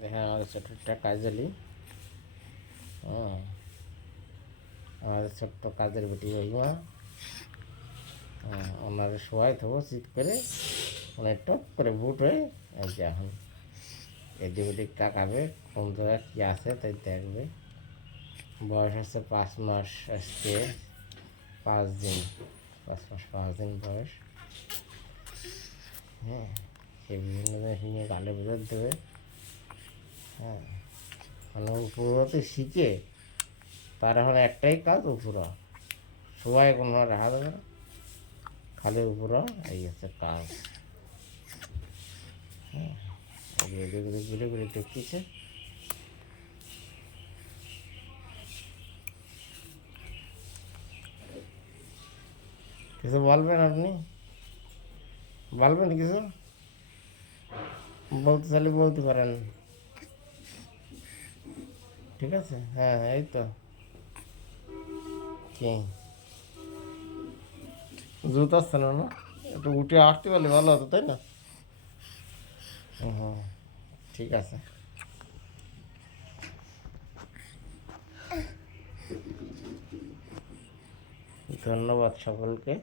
দেখেন আমাদের ছোট্ট কাজলি। আমাদের ছোট্ট কাজের বেটি রহিমা। ওনার সবাই থাকবো শীত করে, মানে টপ করে বুট হয়ে এই যে এখন এদিক ওদিক তাকাবে, কোন জায়গায় কী আছে তাই দেখবে। বয়স হচ্ছে 5 মাস, আজকে 5 দিন, 5 মাস 5 দিন বয়স। সে বিভিন্ন জিনিস নিয়ে গালে বেরোতে দেবে। মানে উপরতে শিখে তার এখন একটাই কাজ, উপরা সবাই কোনো রাখা দেবে না, খালি উপরা এই হচ্ছে কাজ। এদিক ওদিক ঘুরে ঘুরে দেখতেছে। কিছু বলবেন আপনি? বলবেন কিছু? বলতে চাইলে বলতে পারেন, ঠিক আছে? হ্যাঁ এই তো। কি জুত আসছে না? না একটু উঠে আসতে পারলে ভালো হতো, তাই না? হুম, ঠিক আছে। ধন্যবাদ সকলকে।